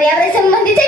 पर्यावरण संबंधीचे